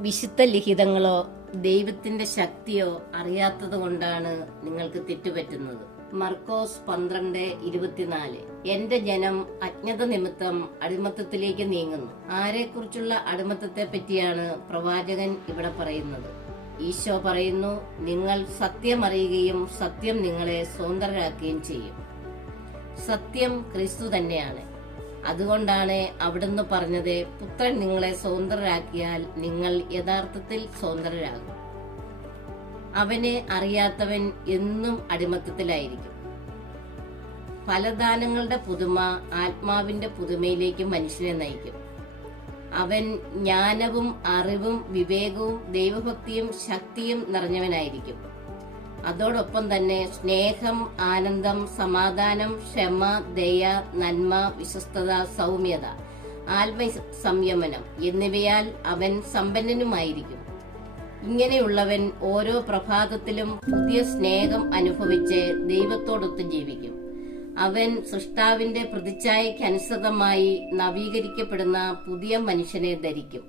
വിശുദ്ധ ലിഖിതങ്ങളോ ദൈവത്തിന്റെ ശക്തിയോ അറിയാത്തത് കൊണ്ടാണ് നിങ്ങൾക്ക് തെറ്റുപറ്റുന്നത്. മർക്കോസ് 12:24. എന്റെ ജനം അജ്ഞത നിമിത്തം അടിമത്തത്തിലേക്ക് നീങ്ങുന്നു. ആരെക്കുറിച്ചുള്ള അടിമത്തത്തെ പറ്റിയാണ് പ്രവാചകൻ ഇവിടെ പറയുന്നത്? ഈശോ പറയുന്നു, നിങ്ങൾ സത്യം അറിയുകയും സത്യം നിങ്ങളെ സ്വതന്ത്രരാക്കുകയും ചെയ്യും. സത്യം ക്രിസ്തു തന്നെയാണ്. അതുകൊണ്ടാണ് അവിടുന്ന് പറഞ്ഞത്, പുത്രൻ നിങ്ങളെ സ്വതന്ത്രരാക്കിയാൽ നിങ്ങൾ യഥാർത്ഥത്തിൽ സ്വതന്ത്രരാകും. അവനെ അറിയാത്തവൻ എന്നും അടിമത്തത്തിലായിരിക്കും. ഫലദാനങ്ങളുടെ പുതുമ ആത്മാവിന്റെ പുതുമയിലേക്ക് മനുഷ്യനെ നയിക്കും. അവൻ ജ്ഞാനവും അറിവും വിവേകവും ദൈവഭക്തിയും ശക്തിയും നിറഞ്ഞവനായിരിക്കും. അതോടൊപ്പം തന്നെ സ്നേഹം, ആനന്ദം, സമാധാനം, ക്ഷമ, ദയ, നന്മ, വിശ്വസ്തത, സൗമ്യത, ആത്മസംയമനം എന്നിവയാൽ അവൻ സമ്പന്നനുമായിരിക്കും. ഇങ്ങനെയുള്ളവൻ ഓരോ പ്രഭാതത്തിലും പുതിയ സ്നേഹം അനുഭവിച്ച് ദൈവത്തോടൊത്ത് ജീവിക്കും. അവൻ സൃഷ്ടാവിന്റെ പ്രതിച്ഛായയ്ക്കനുസൃതമായി നവീകരിക്കപ്പെടുന്ന പുതിയ മനുഷ്യനെ ധരിക്കും.